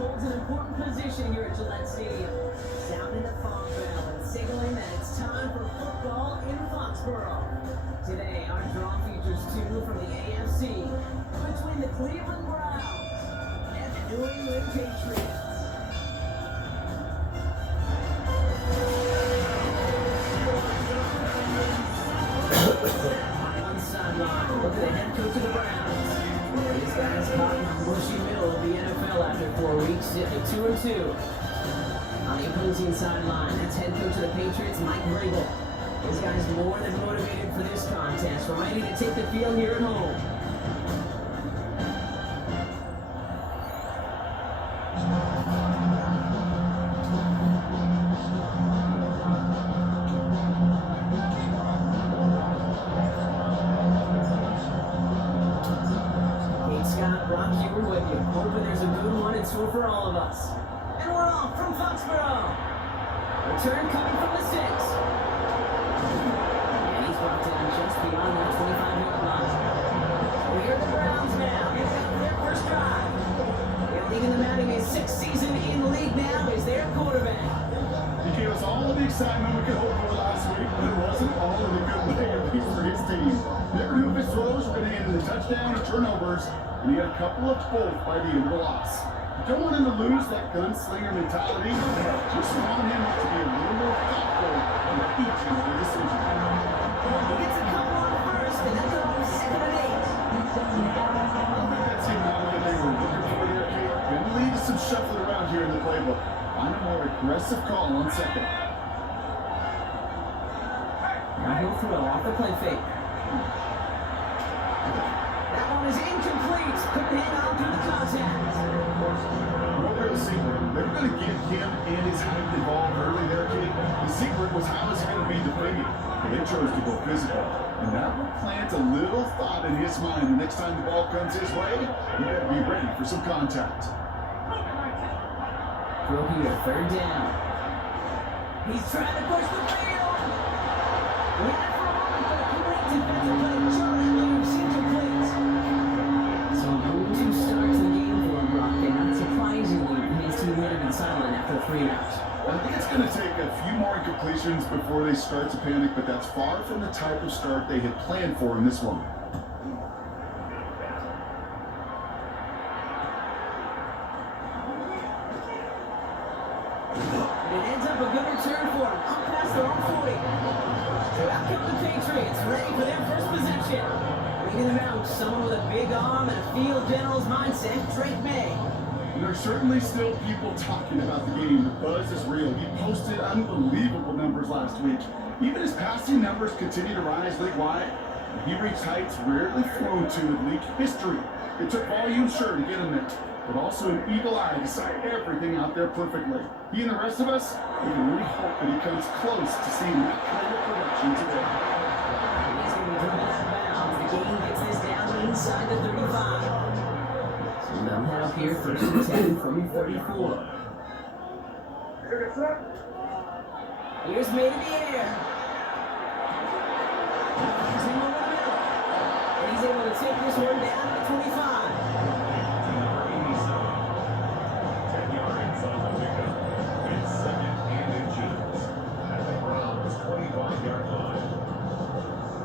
holds an important position here at Gillette Stadium, sounding the phone bell and signaling that it's time for football in Foxborough. Today, our draw features two from the AFC between the Cleveland Browns and the New England Patriots. On one sideline, look at the head coach of the Browns. These guys caught in the mushy middle of the NFL after 4 weeks, sitting at 2-2. On the opposing sideline, that's head coach of the Patriots, Mike Vrabel. This guy's more than motivated for this contest, ready to take the field here at home. Hoping there's a good one in store for all of us. And we're off from Foxborough. Return coming from the 6. And he's brought down just beyond that 25-yard line. We hear the Browns now. They've got their first drive. They're leading them out in his 6th season in the league now as their quarterback. He gave us all the excitement we could hope for last week, but it wasn't all in the good way, at least for his team. Never knew if his throws were going to end in a touchdown or turnovers. And he had a couple of both by the end of the loss. You don't want him to lose that gunslinger mentality. Just want him to be a little more thoughtful in each of the decisions. He gets a couple on first, and that's on 2nd and 8. I think that's him now that they were looking for their kick. Gonna lead to some shuffling around here in the playbook. Find a more aggressive call on 2nd. Now he'll throw off the play fake. That one is incomplete. Couldn't hang on through the contact. What were the secret? They were going to get him and his height involved early there, kid. The secret was how is he going to be defended. Well, they chose to go physical. And that will plant a little thought in his mind the next time the ball comes his way. He better be ready for some contact. Throw here, 3rd down. He's trying to push the field. We have for a moment, but a complete defensive play. Jordan Lewis incomplete. So a 0-2 start to the game for him, Brock. And not surprisingly, his team had been silent after 3 outs. I think it's going to take a few more incompletions before they start to panic, but that's far from the type of start they had planned for in this one. It ends up a good return for him, up past their own 40. So out come the Patriots, ready for their first possession. Leading them out, someone with a big arm and a field general's mindset, Drake May. There's certainly still people talking about the game. The buzz is real. He posted unbelievable numbers last week. Even his passing numbers continue to rise league-wide. He reached heights rarely flown to in league history. It took volume, sure, to get him there, but also an eagle eye to sight everything out there perfectly. He and the rest of us, we can really hope that he comes close to seeing that kind of production today. He's going to be driven out of bounds. The game gets this down inside the 35. So they'll head up here, 1st and 10 from 34. Here's made in the air. He's in over the middle. And he's able to take this one down to the 25.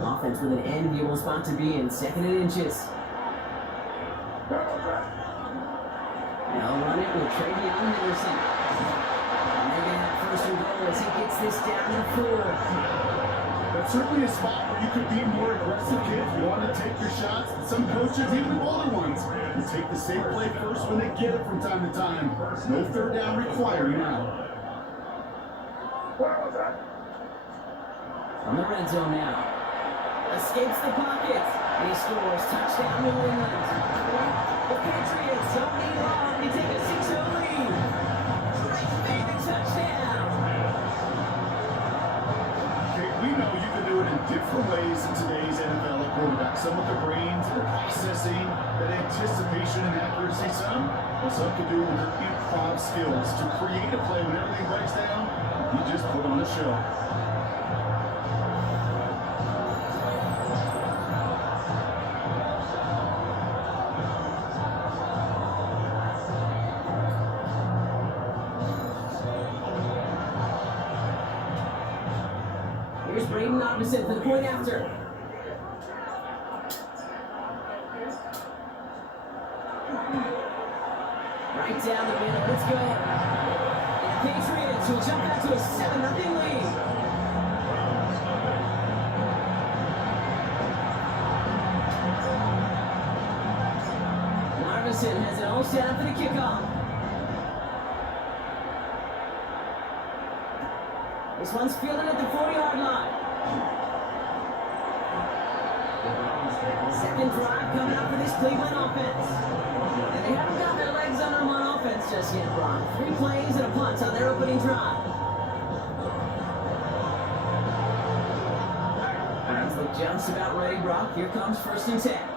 Offense with an enviable spot to be in, 2nd and inches. They'll run it with Travion Henderson. And they're going to have 1st and goal as he gets this down to 4. That's certainly a spot where you could be more aggressive, kid. You want to take your shots. Some coaches, even older ones, will take the safe play first when they get it from time to time. No 3rd down required now. On the red zone now. Escapes the pocket. And he scores. Touchdown, New England. The Patriots don't need long to take a 6-0 lead. Drake made the touchdown. Okay, we know you can do it in different ways in today's NFL at quarterback. Some with the brains, the processing, that anticipation and accuracy. Some can do it with their improv skills to create a play when everything breaks down. He just put on a show. Here's Braden Iverson for the point after. Right down the middle. Let's go. And the Patriots will jump back to a 7-0 lead. Iverson has it all set up for the kickoff. This one's fielded at the 40-yard line. Second drive coming up for this Cleveland offense. And they haven't got their legs under them on offense just yet, Brock. 3 plays and a punt on their opening drive. Browns look just about ready, Brock. Here comes 1st and 10.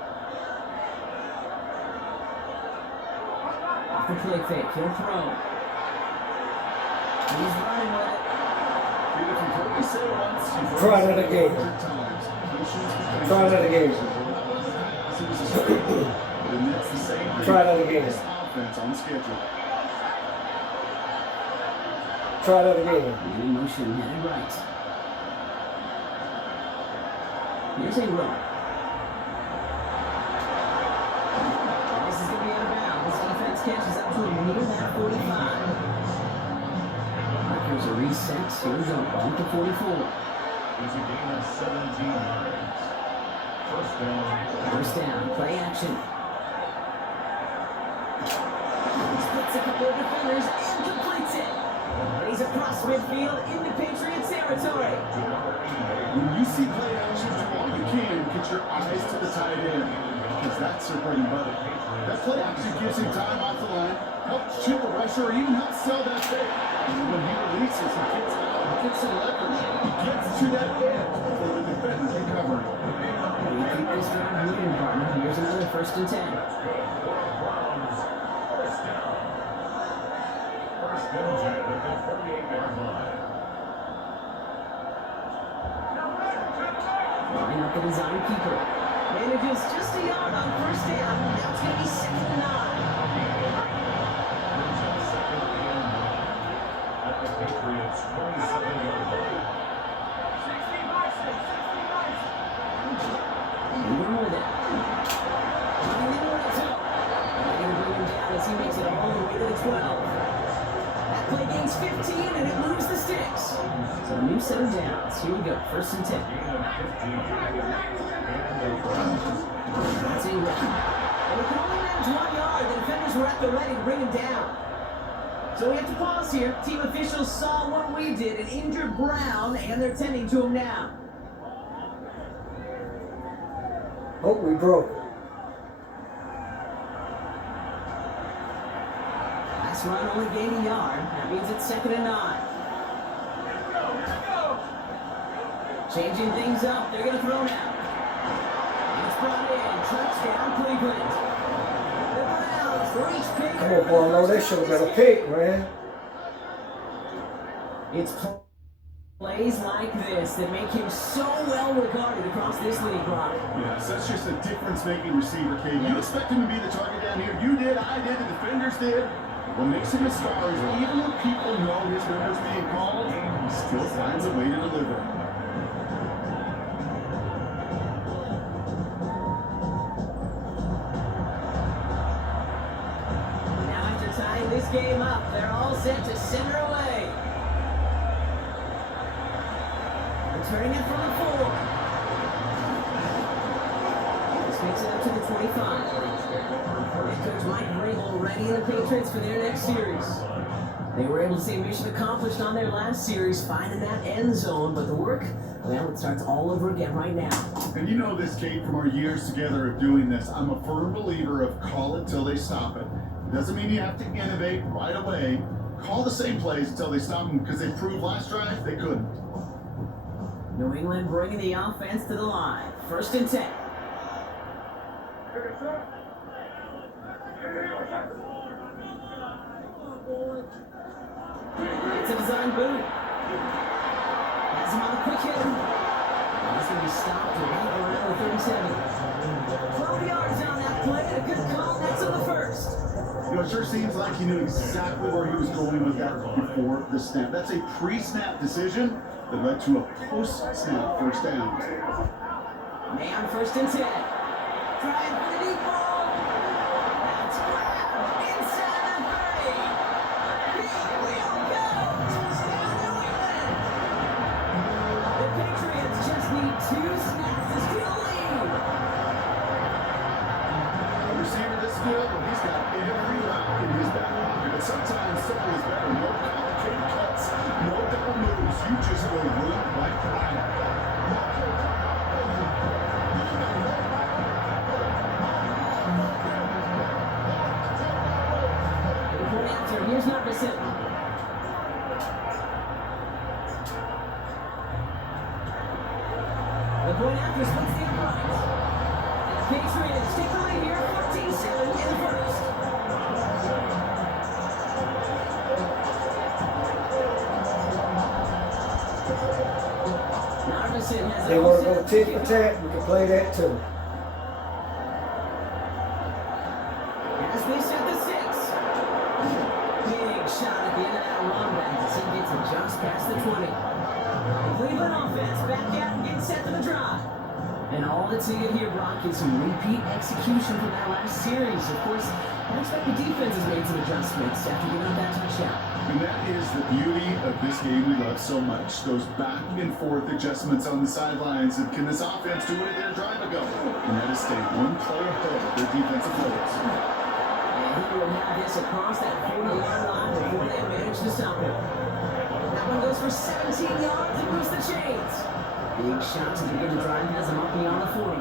Off the play fake, he'll throw. He's running with it. Try that again. Try that again. Try that again. Try that again. In motion, headed right. Here's a run. This is going to be out of bounds. This defense catches up to him near that 45. Markers are reset. Here we go. Ball to 44. It's a gain of 17 yards. First down. Play action. Splits a couple of defenders and completes it. He's across midfield into Patriot territory. When you see play action, do all you can to get your eyes to the tight end, because that's their bread and butter. That play action gives him time off the line, helps chip a rusher, or even helps sell that fake. And when he releases, he gets out, he gets some leverage, he gets to that edge before the defender's recovering. We keep this drive moving, partner. Here's another 1st and 10. First down at the 48-yard line. Line up the design keeper. Manages just a yard on 1st down. Now it's going to be 2nd and 9. At the Patriots' 27-yard line. Ingram with it. Running into it, too. They're going to bring him down as he makes it all the way to the 12. That play gains 15 and it moves the sticks. So a new set of downs. Here we go. 1st and 10. Gain of 15. That's Ingram. And he can only manage 1 yard. The defenders were at the ready to bring him down. So we have to pause here. Team officials saw what we did and injured Brown, and they're tending to him now. Oh, we broke. Last run only gained a yard. That means it's 2nd and 9. Changing things up. They're going to throw now. It's brought in. Touchdown, Cleveland. The Browns reach Baker. Come on, boy. No, that should have been a pick, man. It's plays like this that make him so well regarded across this league, Brock. Yes, that's just a difference-making receiver, Kate. You expect him to be the target down here. You did, I did, the defenders did. What makes him a star is even when people know his number's being called, he still finds a way to deliver. Now after tying this game up, they're all set to send her away. Returning it from the 4. This makes it up to the 25. Head coach Mike Vrabel readying the Patriots for their next series. They were able to see mission accomplished on their last series, finding that end zone, but the work, well, it starts all over again right now. And you know this, Kate, from our years together of doing this. I'm a firm believer of call it till they stop it. It doesn't mean you have to innovate right away. Call the same plays until they stop them, because they proved last drive they couldn't. New England bringing the offense to the line. 1st and 10. It's a design boot. Has him on the quick hit. He's going to be stopped right around the 37. 12 yards on that play. A good call. That's on the 1st. You know, it sure seems like he knew exactly where he was going with that before the snap. That's a pre-snap decision. that led to a post-snap first down. May on 1st and 10. Trying for the deep ball. That's grabbed inside the 30. He will go. Touchdown, New England. The Patriots just need 2 snaps to steal the lead. The receiver this good, well, he's got every route in his back pocket. But sometimes simple is better. No complicated cuts, no double moves. You just go run right behind. Here's Nervison. The point after splits the uprights. And the Patriots take the lead here, 14-7 in the first. Nervison has They want to go tit for tat, we can play that too. as they set the 6. Big shot at the end of that run back as he gets it just past the 20. The Cleveland offense back out and getting set for the drive. And all that's needed here, Brock, is some repeat execution from that last series. Of course, I expect the defense has made some adjustments after giving up that touchdown. And that is the beauty of this game we love so much. Those back and forth adjustments on the sidelines. And can this offense do it their drive ago? And that is staying one play ahead of their defensive players. And he will have this across that 40-yard line before they manage to stop him. That one goes for 17 yards and moves the chains. Big shot to begin the drive has him up beyond the 40.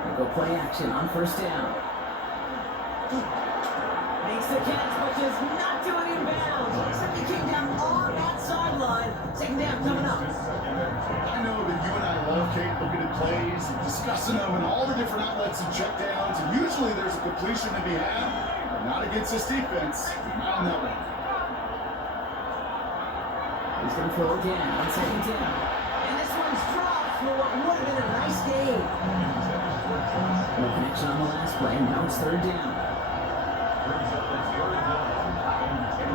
They go play action on 1st down. Makes the catch, but does not do it in bounds. Looks like he came down on that sideline. 2nd down coming up. I know that you and I love, Kate, looking at plays and discussing them and all the different outlets and checkdowns. And usually there's a completion to be had, but not against this defense. Not on that one. He's going to throw again on 2nd down. And this one's dropped for what would have been a nice gain. No connection on the last play. Now it's 3rd down.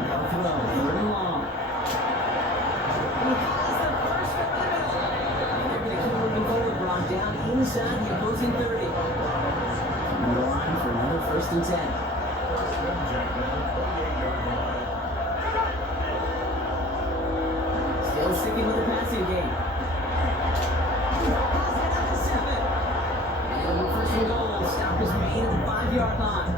No throw. 3rd and long. He has the first one in the middle. And they're going to keep moving forward. Brock down inside the opposing 30. On the line for another 1st and 10. Still sticking with the passing game. Has it at the 7. And the 1st and goal. Stop is made at the 5-yard line.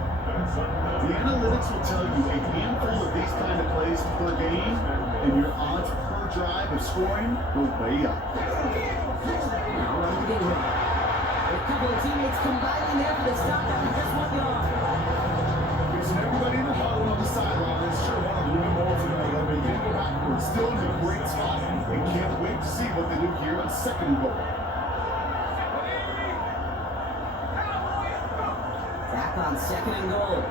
The analytics will tell you a handful of these kind of plays per game, and your odds per drive of scoring go way up. Now on the game run. A couple of teammates combining there for the stop after just 1 yard. Fixing everybody in the huddle on the sidelines. Sure want a little bit more for them, but they can't go backwards. Still in a great spot. They can't wait to see what they do here on 2nd and goal. Back on 2nd and goal.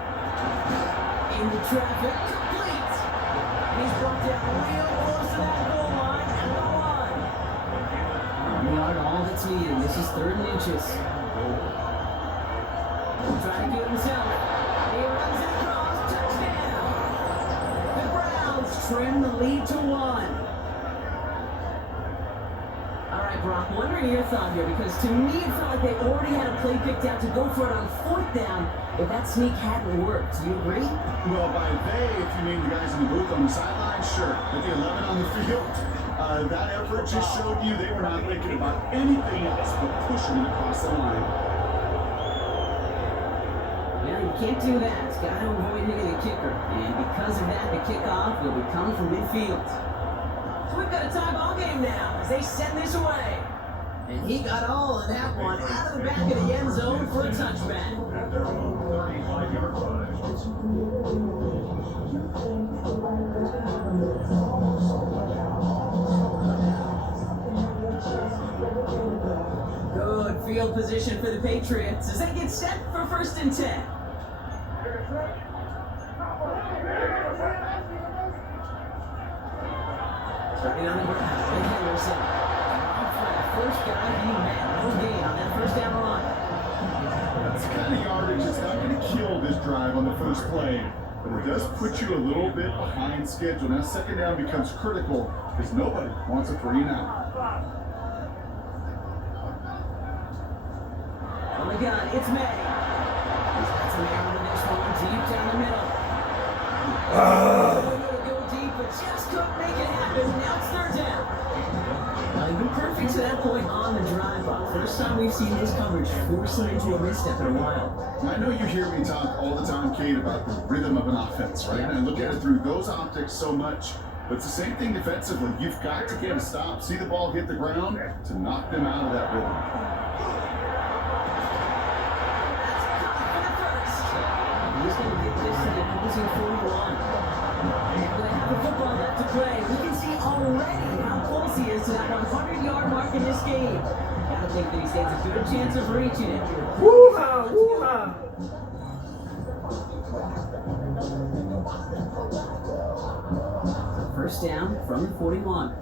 Into traffic, complete. And he's brought down real close to that goal line at the 1. 1 yard, all that's needed. This is 3rd and inches. He'll try to do it himself. He runs it across, touchdown. The Browns trim the lead to 1. All right, Brock, wondering your thought here, because to me it felt like they already had a play picked out to go for it on 4th down if that sneak hadn't worked. Do you agree? Well, by they, if you mean the guys in the booth on the sideline, sure. But the 11 on the field, that effort just showed you they were not thinking about anything else but pushing it across the line. Yeah, you can't do that. It's got to avoid hitting the kicker. And because of that, the kickoff will be coming from midfield. So we've got a tie ball game now as they send this away. And he got all of that one out of the back of the end zone for a touchback. 35-yard run. Good field position for the Patriots as they get set for 1st and 10. Starting on the ground with Henderson. Off for the first guy he met. No gain on that 1st down run. That's the kind of yardage that's not going to kill this drive on the first play. but it does put you a little bit behind schedule. Now second down becomes critical because nobody wants a 3 and out. On the gun, it's May. He's got some air on this one, deep down the middle. Go deep, but just couldn't make it happen. Now it's third down. Now, you've been perfect to that point on the drive, Bob. First time we've seen this coverage force him into a misstep in a while. I know you hear me talk all the time, Kate, about the rhythm of an offense, right? Yeah. And I look at it through those optics so much. But it's the same thing defensively. You've got to get a stop, see the ball hit the ground to knock them out of that rhythm. He's going to get this to the opposing 41. They have the football left to play. We can see already how close he is to that 100-yard mark in this game. Gotta think that he stands a good chance of reaching it. Woo-ha! Woo-ha! First down from the 41.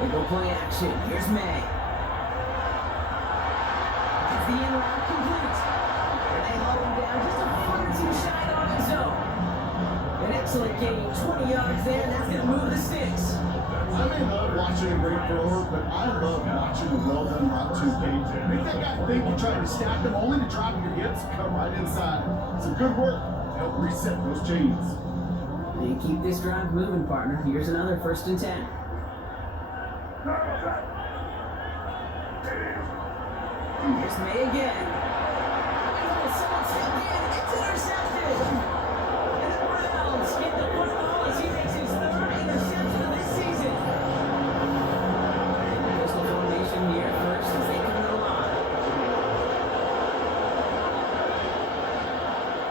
They go play action. Here's May. It's the end route complete. And they hold him down just a foot or two shy on his zone. An excellent gain, 20 yards there, and that's going to move the sticks. I may love watching a great thrower, but I love watching a well-done route to Kate. Make that guy think you're trying to stack him only to drop your hips and come right inside. Some good work to help reset those chains. They keep this drive moving, partner. Here's another 1st and 10. Here's May again. Someone stepped in. It's intercepted. And the Browns get the football as he makes his 3rd interception of this season. Pistol formation here first as they come to the line.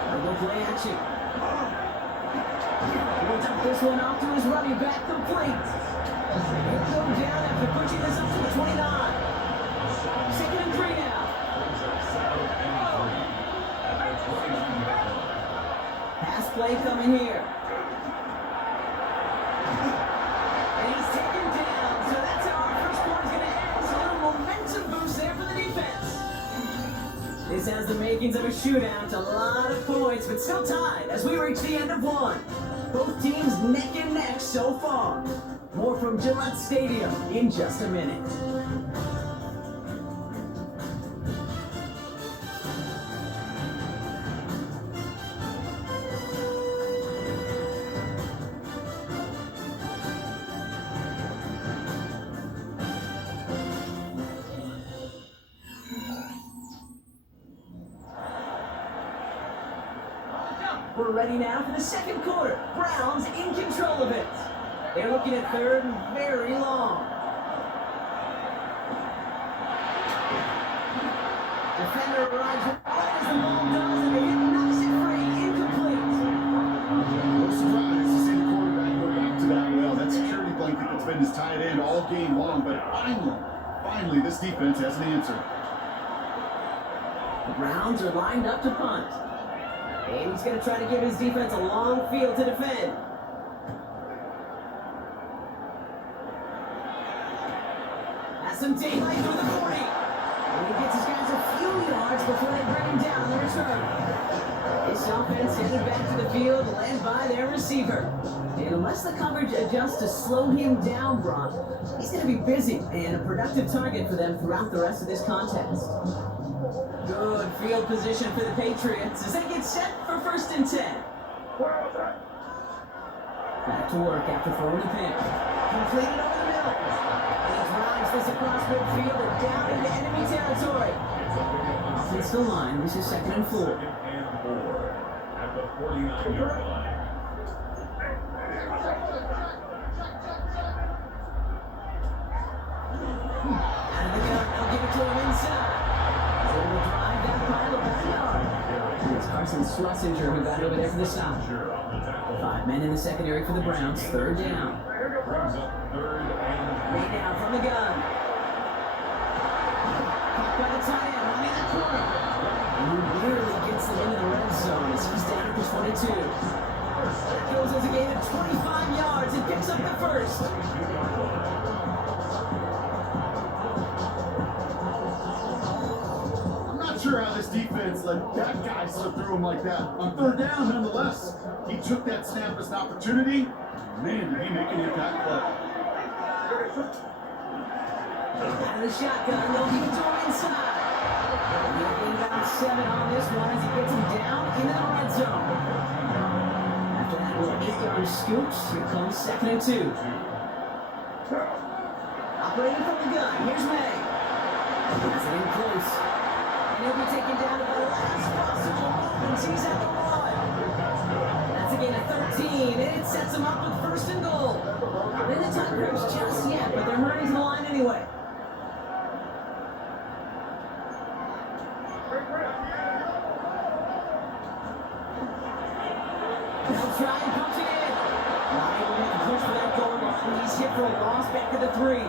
They'll go play action. He'll dump this one off to his running back, complete. He'll go down after pushing this up to the 29. 2nd and 3 now. Pass play coming here. And he's taken down. So that's how our first quarter's going to end. So a little momentum boost there for the defense. This has the makings of a shootout. A lot of points, but still tied as we reach the end of one. Both teams neck and neck so far. More from Gillette Stadium in just a minute. We're ready now for the second quarter. Browns in control of it. They're looking at 3rd and very long. Defender arrives right as the ball does, and he knocks it free. Incomplete. No surprise to see the quarterback go back to that well. That security blanket that's been his tight end all game long, but finally, this defense has an answer. The Browns are lined up to punt. And he's going to try to give his defense a long field to defend. Has some daylight through the 40. And he gets his guys a few yards before they bring him down on the return. This offense headed back to the field, led by their receiver. And unless the coverage adjusts to slow him down, Brock, he's going to be busy and a productive target for them throughout the rest of this contest. Good field position for the Patriots as they get set for 1st and 10. Back to work after throwing the pick. Completed over the middle. And he drives this across midfield and down into enemy territory. Offense the line. This is 2nd and 4. At the 49-yard line. Out of the gun. They'll give it to him inside. He's able to drive that pile of backyard. It's Carson Schlesinger who got over there for the stop. 5 men in the secondary for the Browns. 3rd down. Brings up 3rd and Way down from the gun. Caught by the tight end, running that corner. And he nearly gets them into the red zone as he's down at the 22. That goes as a gain of 25 yards and picks up the 1st. defense let that guy slip through him like that. On third down, nonetheless, he took that snap as an opportunity. Man, did he make an impact play. Out of the shotgun, they'll give it to him inside. Getting about 7 on this one as he gets him down into the red zone. After that little 8-yard scoop, here comes 2nd and 2. Operating from the gun, here's May. Gets it in close. And he'll be taken down at the last possible moment. He's at the 1. That's a gain of 13, and it sets him up with 1st and goal. Not in the time crunch just yet, but they're hurrying to the line anyway. They'll try and punch it in. Not able to make a push for that goal line. He's hit for a loss back at the 3.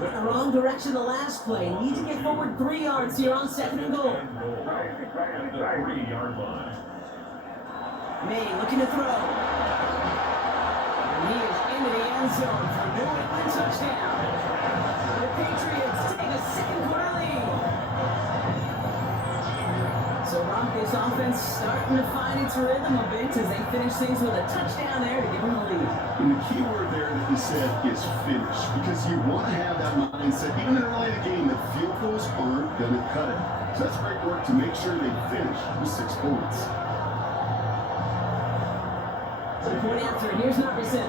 Went the wrong direction the last play. Need to get forward 3 yards here on 2nd and goal. At the 3-yard line. May looking to throw. And he is into the end zone for New England touchdown. The Patriots take a 2nd-quarter lead. So Rock, this offense starting to find its rhythm a bit as they finish things with a touchdown there to give them the lead. And the key word there that he said is finish, because you want to have that mindset, even in early in the game, that field goals aren't going to cut it. So that's great work to make sure they finish with 6 points. So the point after, here's number 7.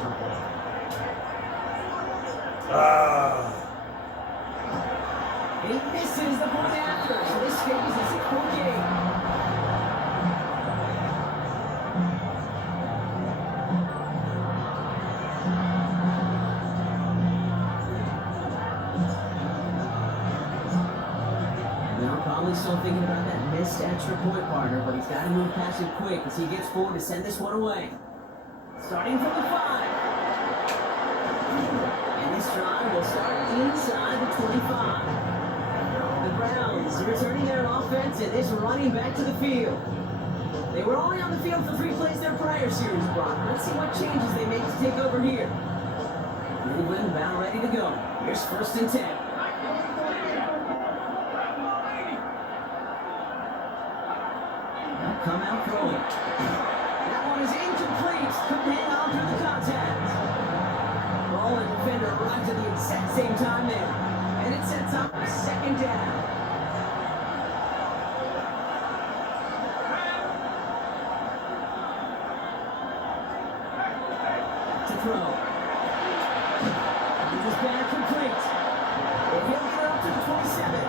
He misses the point after, so this game is a 6-point game. Probably still thinking about that missed extra point, partner, but he's got to move past it quick as he gets forward to send this one away. Starting from the 5. And this drive will start inside the 25. The Browns returning their offense and this running back to the field. They were only on the field for 3 plays their prior series, Brock. Let's see what changes they make to take over here. Cleveland about ready to go. Here's 1st and 10. Come out throwing. That one is incomplete. Couldn't hang on through the contact. Ball and defender arrived at the exact same time there. And it sets up a 2nd down. To throw. This is back complete. And he'll get up to the 27.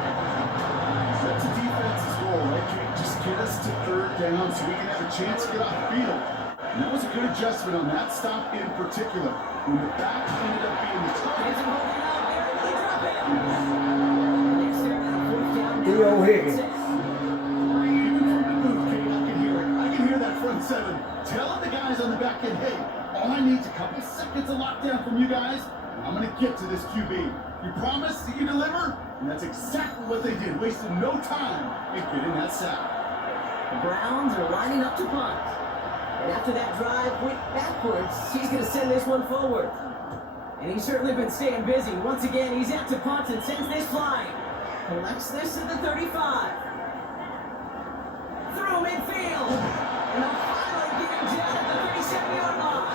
That's a defense's goal, right? Just get us to 3rd down so we can have a chance to get off the field. And that was a good adjustment on that stop in particular. When the back ended up being the target. Theo Higgins. Even from the booth, Kate, I can hear it. I can hear that front 7 telling the guys on the back end, hey, all I need is a couple seconds of lockdown from you guys, and I'm going to get to this QB. You promise that you deliver? And that's exactly what they did, wasted no time in getting that sack. The Browns are lining up to punt. And after that drive went backwards, he's going to send this one forward. And he's certainly been staying busy. Once again, he's out to punt and sends this flying. Collects this at the 35. Through midfield. And they'll finally get him down at the 37-yard line.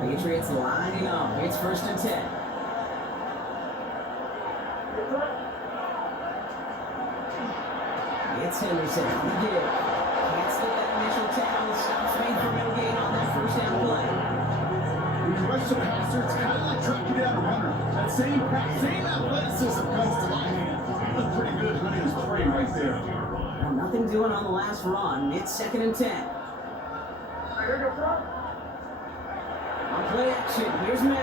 Patriots lining up. It's 1st and 10. It's Henderson on the give. Can't slip that initial tackle. Stops made for no gain on that 1st down play. When you rush the passer, it's kind of like tracking down a runner. That same athleticism comes to life. He looked pretty good hunting his prey right there. Well, nothing doing on the last run. It's 2nd and 10. On play action, here's May. And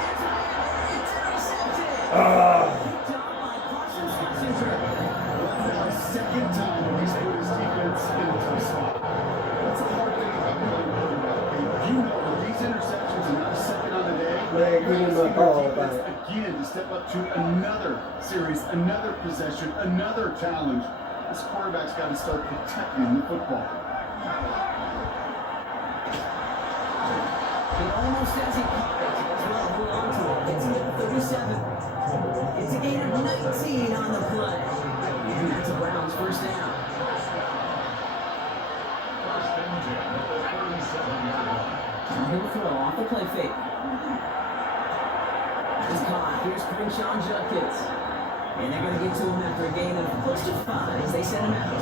there's May. It's intercepted. Picked up by Carson Schlesinger. That's the 2nd time he's put his defense in a tough spot. That's the hard thing about playing quarterback. You know that these interceptions are not a second on the day. Man, give him a ball back. Again, to step step up to another series, another possession, another challenge. This quarterback's got to start protecting the football. He almost has it covered. As well, hold on to it. Gets it to 37. It's a gain of 19 on the play. And that's a Browns first down. First and 10 at the 37-yard line. And he'll throw off the play fake. He's caught. Here's Crenshaw Judkins. And they're going to get to him after a gain of close to 5 as they send him out.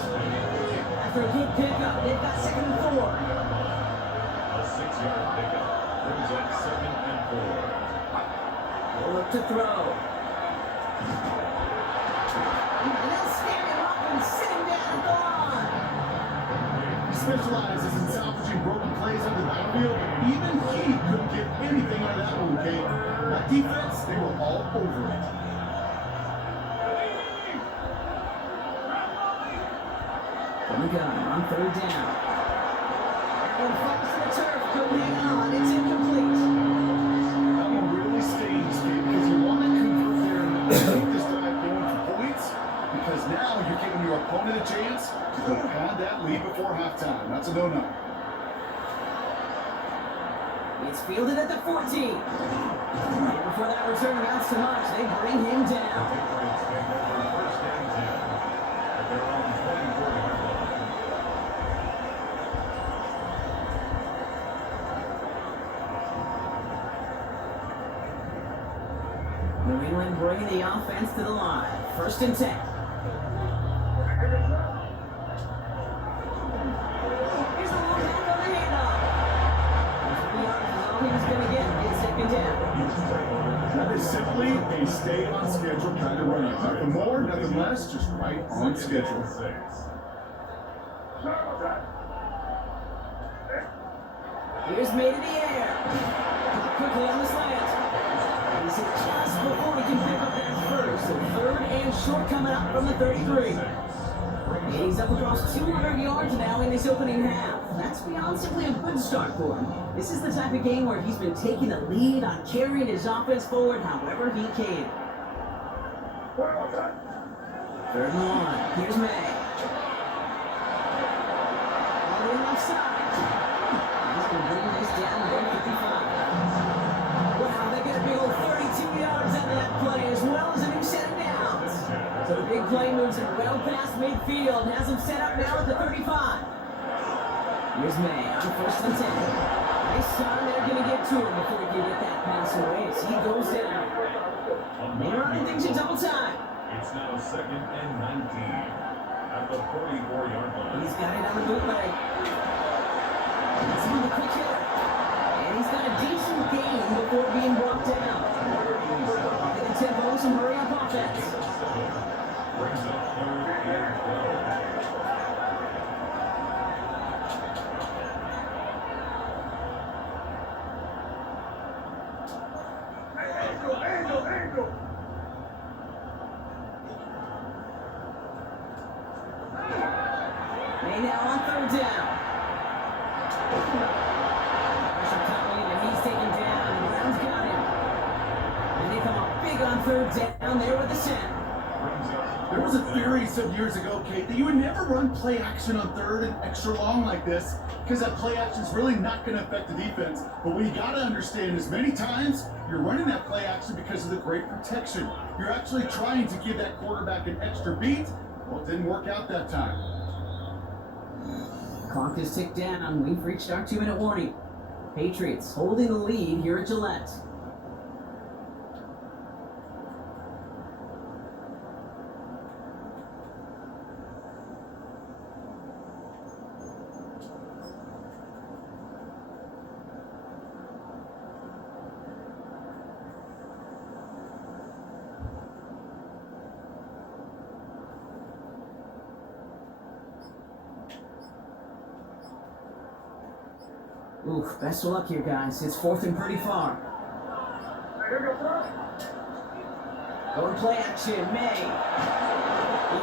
After a good pickup, they've got 2nd and 4. A 6-yard pickup brings up 2nd and 4. They'll look to throw. And they'll stand him up and sit him down at the line. He specializes in salvaging broken plays on the backfield. Even he couldn't get anything out of that one, Kate. That defense, they were all over it. From the gun on 3rd down. And falls to the turf. Couldn't hang on. It's incomplete. That one really stings, Kate, because you want to convert there and make this drive going for points, because now you're giving your opponent a chance to go pad that lead before halftime. That's a no-no. It's fielded at the 14. And before that return amounts to much, they bring him down. First and 10 at their own 24-yard line. New England bringing the offense to the line. 1st and 10. Here's a long back on the handoff. 3 yards is all he was going to get. It's 2nd down. That is simply a stay on schedule kind of run. Nothing more, nothing less, just right on schedule. 6. Here's made in the air. Caught quickly on the slant. He's hit just before he can pick up that first. So 3rd and short coming up from the 33. And he's up across 200 yards now in this opening half. That's beyond simply a good start for him. This is the type of game where he's been taking the lead on carrying his offense forward however he can. 3rd and 1. Here's May. On the offside. He's going to bring this down to 55. Wow, they get a big old 32 yards out of that play as well as a new set of downs. So the big play moves it well past midfield. Has him set up now at the 35. Here's May on 1st and 10. Nice shot, they're going to get to him before he can get that pass away as he goes down. May running things in double time. It's now 2nd and 19 at the 44-yard line. He's got it on the bootleg. He's on the quick hitter. And he's got a decent gain before being brought down. Get the tempo, some hurry up offense. Brings up 3rd and 12. May now on 3rd down. Pressure coming and he's taken down and Brown's got him. And they come up big on 3rd down there with the set. There was a theory some years ago, Kate, that you would never run play action on 3rd and extra long like this because that play action is really not going to affect the defense. But what you got to understand is many times you're running that play action because of the great protection. You're actually trying to give that quarterback an extra beat. Well, it didn't work out that time. Clock is ticked down. We've reached our 2-minute warning. Patriots holding the lead here at Gillette. Oof, best of luck here, guys. It's 4th and pretty far. Going play action, May. He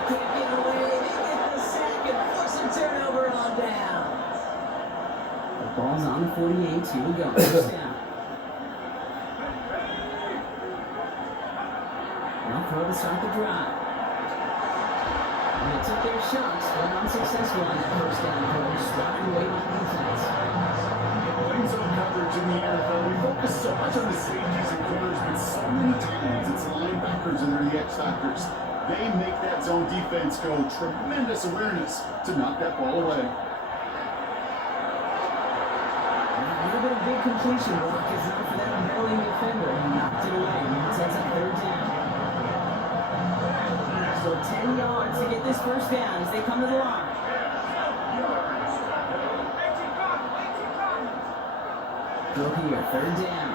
can't get away. They get the sack and force a turnover on down. The ball's on the 48. Here we go. First down. to start the drive. And they took their shots, but unsuccessful on that first down approach, driving away by the defense. In zone coverage in the NFL, we focus so much on the safeties and corners, but so many times it's linebackers and they're the X factors. They make that zone defense go. Tremendous awareness to knock that ball away. A little bit of big completion work is enough for that barreling defender who knocked it away. Now sets up third down. So 10 yards to get this first down as they come to the line. Go here, third down.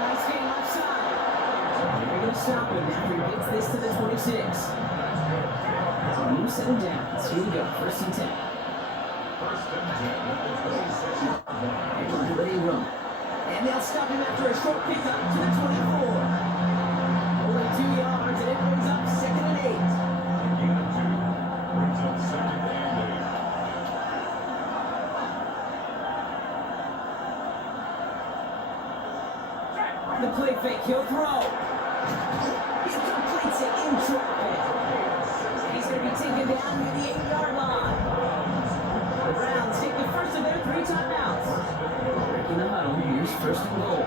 Nice game left side. They're going to stop him after he gets this to the 26. So a new set of downs. Here we go, first and 10. Ready run. And they'll stop him after a short pickup to the 24. Only 2 yards, and it brings up 2nd and 8. Brings up 2nd and 8. The play fake, he'll throw. He completes it in traffic. He's going to be taken down near the 8-yard line. The Browns take the first of their 3 timeouts. Breaking the huddle, here's first and goal.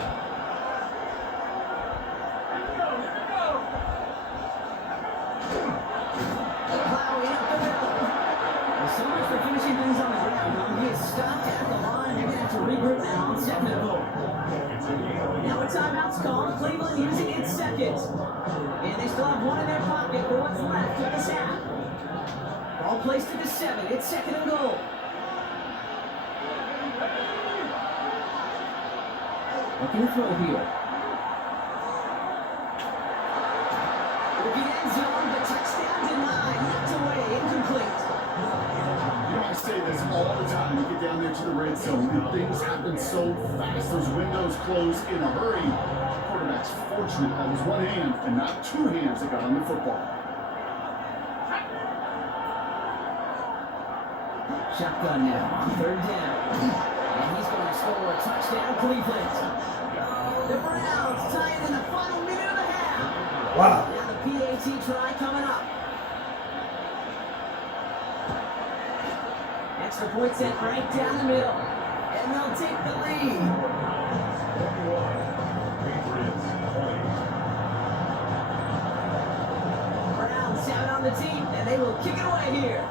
Plowing up the middle. Well, so much for finishing things on the ground. He is stopped at the line. They're going to have to regroup now on 2nd and goal. Now a timeout's called. Cleveland using its second. And they still have one in their pocket for what's left of this half. Ball placed at the 7. It's 2nd and goal. Looking to throw here. Looking end zone, but touchdown denied. Knocked away, incomplete. You know, I say this all the time. You get down there to the red zone, and things happen so fast. Those windows close in a hurry. Quarterback's fortunate that was one hand and not 2 hands that got on the football. Shotgun now on 3rd down. And he's going to score a touchdown, Cleveland. The Browns tie it in the final minute of the half. Wow. Now the PAT try coming up. Extra point set right down the middle. And they'll take the lead. 21. Patriots 20. Browns have it on the team, and they will kick it away here.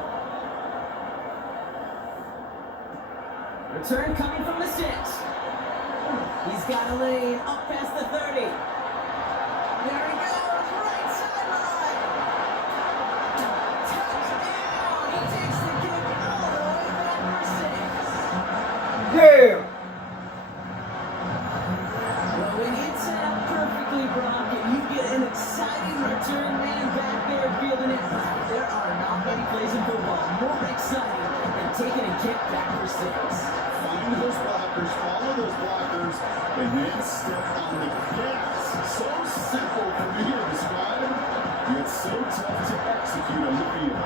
Return coming from the 6. He's got a lane up past the 30. There he goes, right sideline. Touchdown! He takes the kick all the way back for 6. Damn. Well, when it's set up perfectly, Brock, and you get an exciting return man back there fielding it, there are not many plays in football more exciting than taking a kick back for 6. Find those blockers, follow those blockers, and then step on the gas. So simple for me to describe, yet so tough to execute on the field.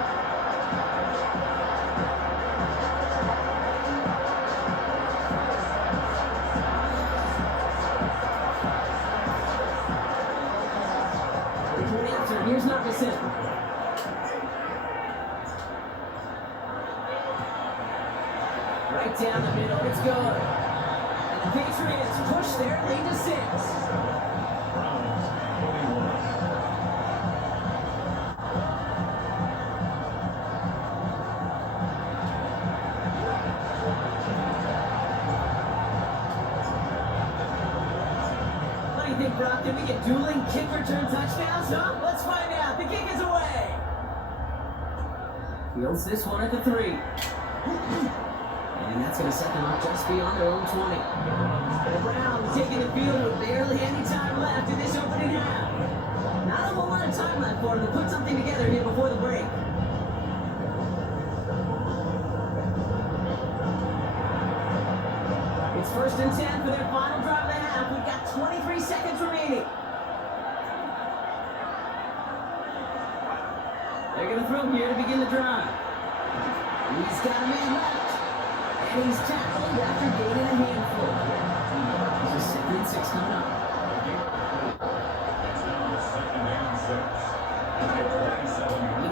Between after, here's Nickerson. Right down the middle, it's good. And the Patriots push their lead to 6. Browns 21. What do you think, Brock? Can we get dueling kick return touchdowns, huh? Let's find out. The kick is away. Fields this one at the 3. And that's going to set them up just beyond their own 20. The Browns taking the field with barely any time left in this opening half. Not a whole lot of time left for them to put something together here before the break. It's 1st and 10 for their final drive of the half. We've got 23 seconds remaining. They're going to throw here to begin the drive. He's got a man left. And he's tackled after gaining a handful. There's a 2nd and 6 coming up. That's now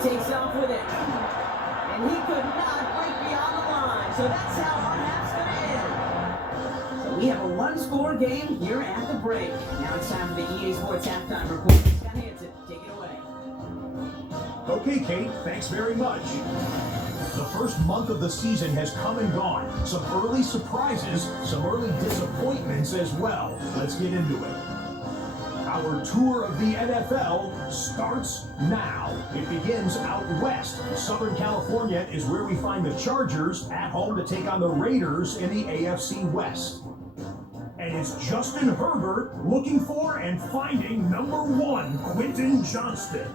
takes off with it. And he could not break beyond the line. So that's how our half's going to end. So we have a one-score game here at the break. Now it's time for the EA Sports Halftime Report. Scott Hansen, take it away. Okay, Kate, thanks very much. The first month of the season has come and gone. Some early surprises, some early disappointments as well. Let's get into it. Our tour of the NFL starts now. It begins out west. Southern California is where we find the Chargers at home to take on the Raiders in the AFC West. And it's Justin Herbert looking for and finding number 1, Quentin Johnston.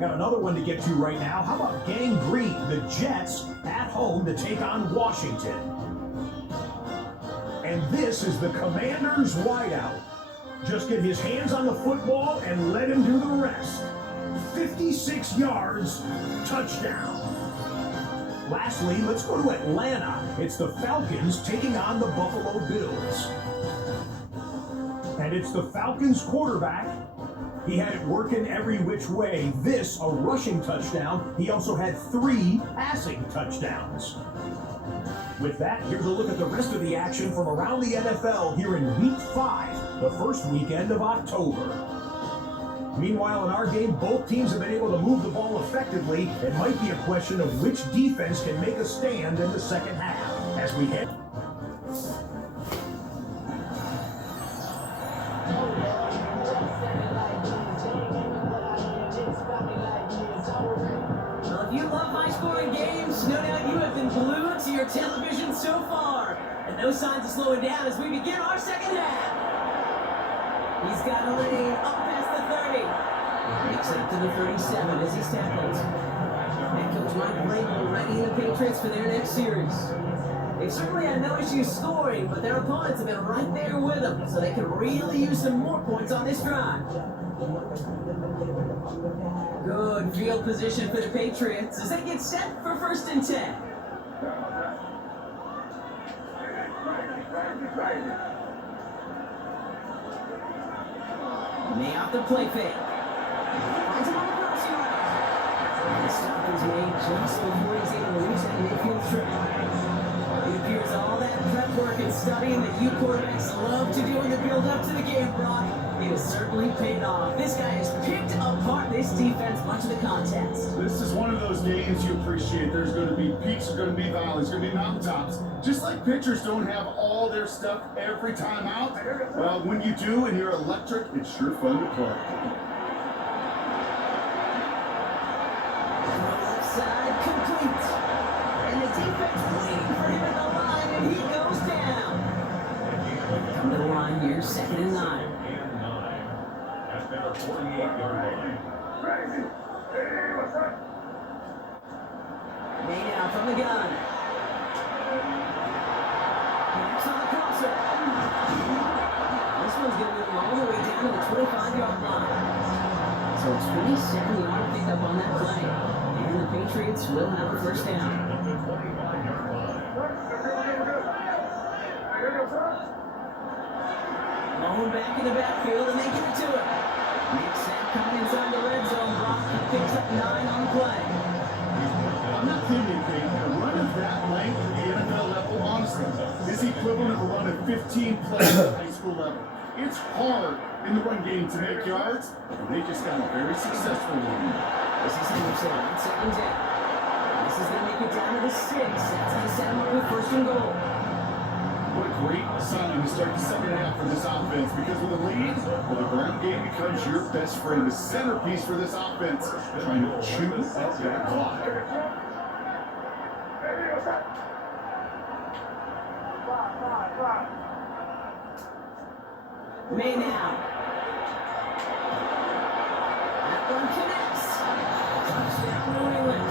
Got another one to get to right now. How about Gang Green, the Jets, at home to take on Washington? And this is the Commanders' wideout. Just get his hands on the football and let him do the rest. 56 yards, touchdown. Lastly, let's go to Atlanta. It's the Falcons taking on the Buffalo Bills. And it's the Falcons quarterback. He had it working every which way. This, a rushing touchdown. He also had 3 passing touchdowns. With that, here's a look at the rest of the action from around the NFL here in Week 5, the first weekend of October. Meanwhile, in our game, both teams have been able to move the ball effectively. It might be a question of which defense can make a stand in the second half. As we head... Well, if you love high-scoring games, no doubt you have been glued to your television so far. And no signs of slowing down as we begin our second half. He's got a lane up past the 30. Makes it up to the 37 as he's tackled. Head coach Mike Vrabel ready the Patriots for their next series. They've certainly had no issues scoring, but their opponents have been right there with them, so they can really use some more points on this drive. Good field position for the Patriots as they get set for 1st and 10. May off the play fake. Finds him on the crossing route. And the stop is made just before he's able to reach that midfield strip. It appears all that prep work and studying that you quarterbacks love to do in the build-up to the game, Brock, it has certainly paid off. This guy has picked apart this defense much of the contest. This is one of those games you appreciate. There's going to be peaks, there's going to be valleys, there's going to be mountaintops. Just like pitchers don't have all their stuff every time out, well, when you do and you're electric, it's sure fun to play. Left side complete. And the defense waiting for him at the line, and he goes down. Come to the line here, 2nd and 9. At their 48-yard line. Made out from the gun. Connects on the crosser. This one's going to move all the way down to the 25-yard line. So a 27-yard pickup on that play. And the Patriots will have a 1st down. Going back in the backfield, and they get it to him. Makes that coming inside the red zone. Brock picks up 9 on the play. I'm not kidding, Kate. A run of that length at the NFL level, honestly, is the equivalent of a run of 15 plays at the high school level. It's hard in the run game to make yards, and they just got a very successful one. This is Henderson on 2nd down. This is going to make it down to the 6. That's how they set him up with 1st and goal. What a great sign to start the second half for this offense, because with a lead, well, the ground game becomes your best friend, the centerpiece for this offense, trying to chew up that clock. May now. That one connects. Touchdown, New England.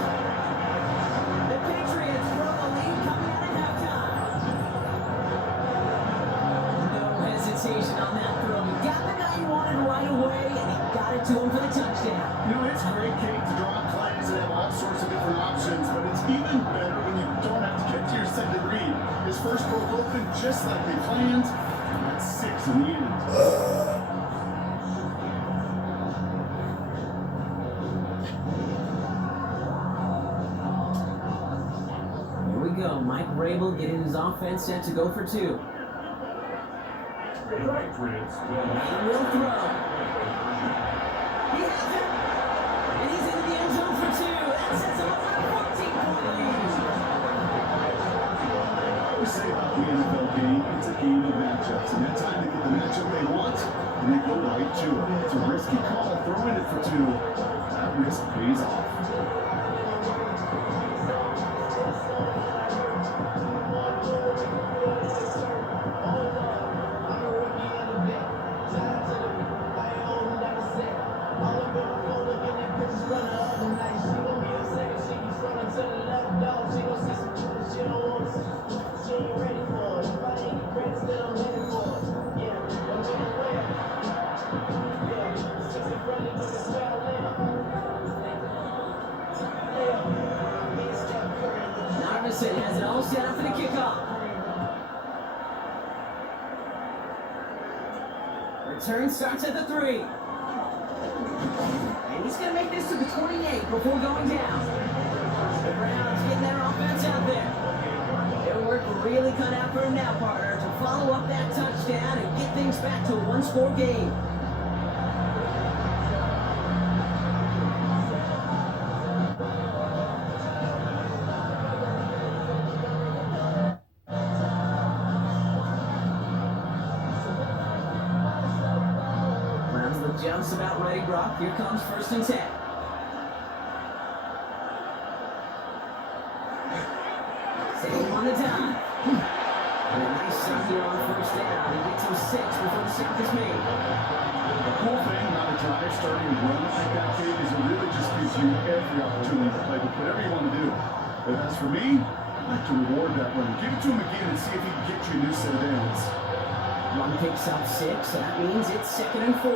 The Patriots grow the lead coming out of halftime. No hesitation on that throw. He got the guy he wanted right away, and he got it to him for the touchdown. You know, it's great, Kate, to draw plays and have all sorts of different options, but it's even better when you don't have to get to your second read. His first broke open just like they planned, and that's 6 in the end. go. Mike Rabel getting his offense set to go for two. The Patriots will He will throw. He has it. And he's into the end zone for two. That sets him up for a 14-point lead. We say about the NFL game, it's a game of matchups, and that time they get the matchup they want, and they go right to it. It's a risky call, throwing it for two. That risk pays off. Narvison has it all set up for the kickoff. Return starts at the 3. And he's going to make this to the 28 before going down. The Browns getting their offense out there. Their work really cut out for him now, partner, to follow up that touchdown and get things back to a one-score game. Jumps about ready, Brock. Here comes 1st and 10. Save on the time. And a nice start here on 1st down. He gets him 6 before the stop is made. The whole thing about a drive starting to run like that, Dave, is it really just gives you every opportunity to play with whatever you want to do. But as for me, I'd like to reward that run. Give it to him again and see if he can get you a new set of downs. One picks up 6, so that means it's 2nd and 4.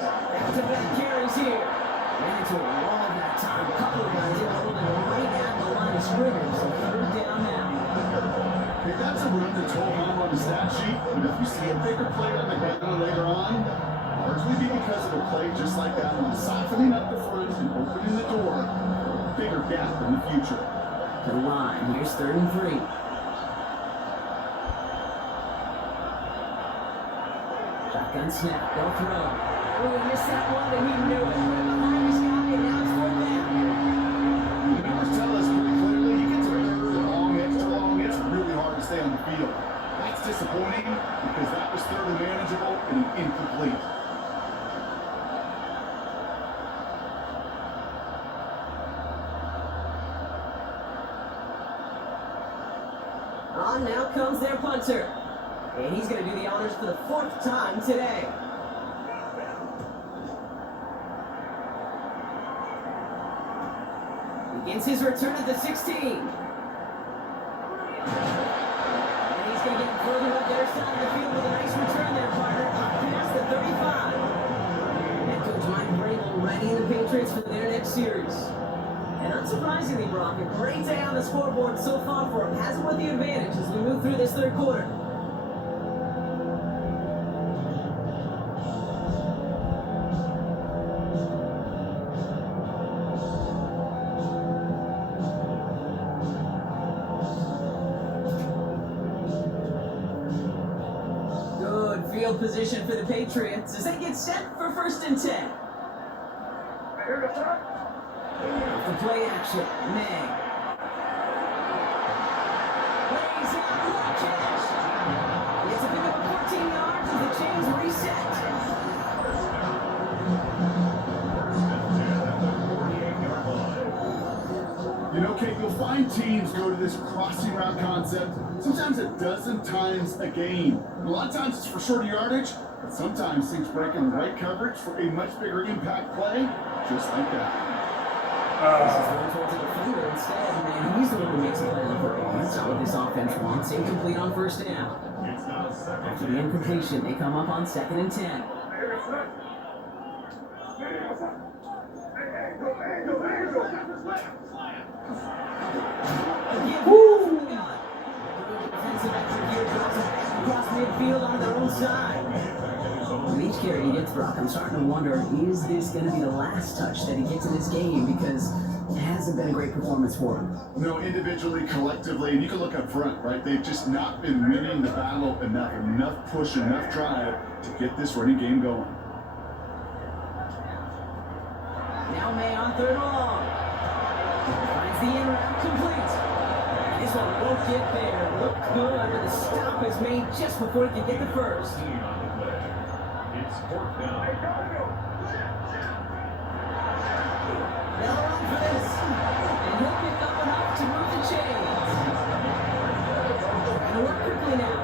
Back-to-back carries here. Ran into a wall that time. A couple of guys in holding right at the line of scrimmage. So 3rd down now. Okay, that's a run that's total on the stat sheet, but if you see a bigger play on the ground later on, largely be because of a play just like that one, softening up the front and opening the door for a bigger gap in the future. To the line. Here's 3rd and 3. Shotgun snap. They'll throw. Oh, he missed that one, and he knew it. Behind his guy, and now it's 4th down. The numbers tell us pretty clearly, you get to 3rd, long edge to long, it's really hard to stay on the field. That's disappointing because that was 3rd and manageable and incomplete. On now comes their punter. And he's going to do the honors for the 4th time today. Begins his return at the 16. And he's going to get further up their side of the field with a nice return there, partner. Up past the 35. Head coach Mike Vrabel readying the Patriots for their next series. And unsurprisingly, Brock, a great day on the scoreboard so far for him. Has him with the advantage as we move through this 3rd quarter. Good field position for the Patriots as they get set for 1st and 10. The play action, May. Lays out, what a catch! It's a pick up 14 yards as the chains reset. You know, Kate, you'll find teams go to this crossing route concept sometimes a dozen times a game. A lot of times it's for shorter yardage, but sometimes things break in the right coverage for a much bigger impact play, just like that. This is going towards the defender instead, man. He's the one who makes a play on the football. That's not what this offense wants. Incomplete on 1st down. After the incompletion, they come up on 2nd and 10. Defensive extra here drops it back across midfield on their own side. Reach first carry he gets, Brock, I'm starting to wonder, is this going to be the last touch that he gets in this game? Because it hasn't been a great performance for him. No, individually, collectively, and you can look up front, right? They've just not been winning the battle enough push, enough drive to get this running game going. Now May on third and long. Finds the in route complete. This one won't get there. Look good, but the stop is made just before he can get the first. On the play. It's fourth down. They'll run for this, and he'll pick up enough to move the chains. Trying to work quickly now.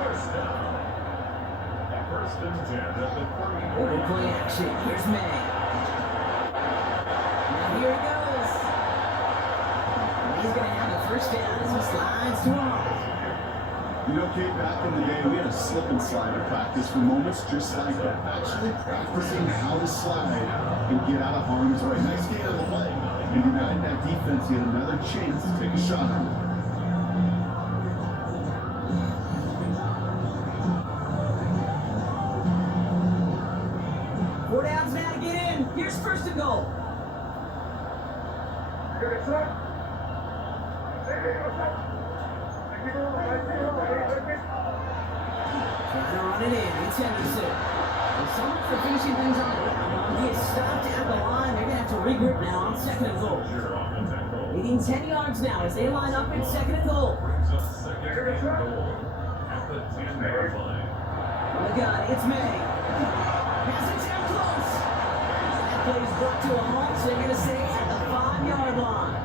First down. First and 10 at the 30. Order play action. Here's May. Now here he goes. He's going to have the first down as he slides to him. You know, Kate, back in the day, we had a slip and slide at practice for moments just like that. Actually practicing how to slide and get out of harm's way. Nice game of the play. And United, that defense, he had another chance to take a shot on it. Four downs now to get in. Here's first and goal. Trying to run it in. It's Henderson. There's so much for finishing things on the ground. He is stopped at the line. They're going to have to regroup now on second and goal. You're on the tackle. Leading 10 yards now as they line up in second and goal. Brings up second and goal at the 10-yard line. On the gun, it's May. Pass it down close. That play is brought to a halt, so they're going to say at the 5-yard line.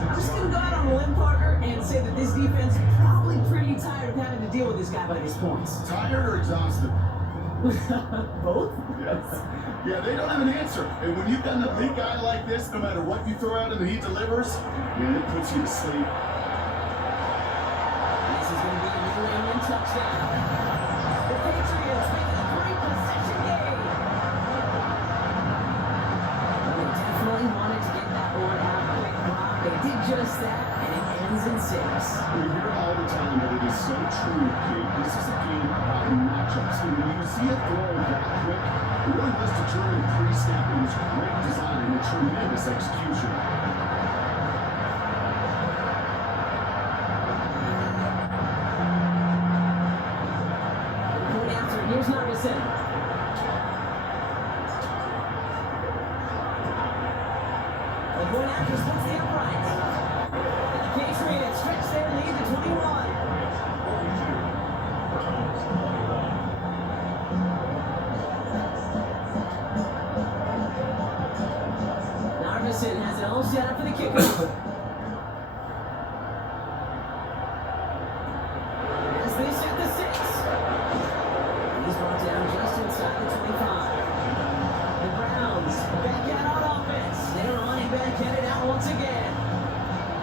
I'm just going to go out on a limb, partner, and say that this defense is probably pretty tired of having to deal with this guy by this point. Tired or exhausted? Both? Yes. Yeah, they don't have an answer. And when you've got an elite guy like this, no matter what you throw at him and he delivers, man, it puts you to sleep. This is going to be a New England touchdown. The Patriots making a great possession game. Well, they definitely wanted to get that one out quick, Brock. They did just that, and it ends in 6. We hear all the time that it is so true, Kate. This is a game about matchups. And when you see a throw that quick, it really was determined pre-snap. It was great design and a tremendous execution. Point after, here's Nervison. The point after splits the uprights. And the Patriots stretch their lead to 21. Nervison has it all set up for the kickoff. As they set the 6. He's brought down just inside the 25. The Browns back out on offense. Their running back headed out once again.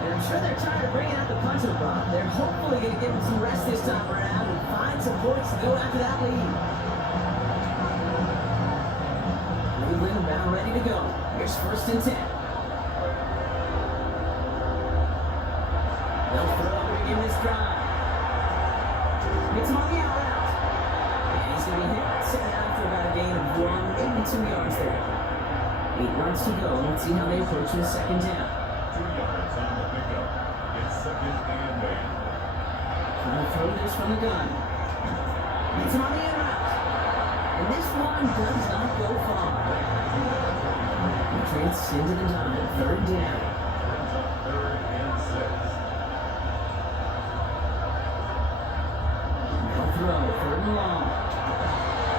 And I'm sure they're tired of bringing out the puncher, Bob. They're hopefully going to give him some rest this time around and find some points to go after that lead. Cleveland about ready to go. Here's first and 10. They'll throw to begin this drive. Hits him on the out route. And he's going to be hit, set down for about a gain of 1, maybe 2 yards there. 8 yards to go. Let's see how they approach this second down. 2 yards on the pickup. It's second and 8. Trying to throw this from the gun. Hits him on the in route. And this one does not go far. Patriots into the dime. Third down. Brings up third and 6. Now throw. Third and long.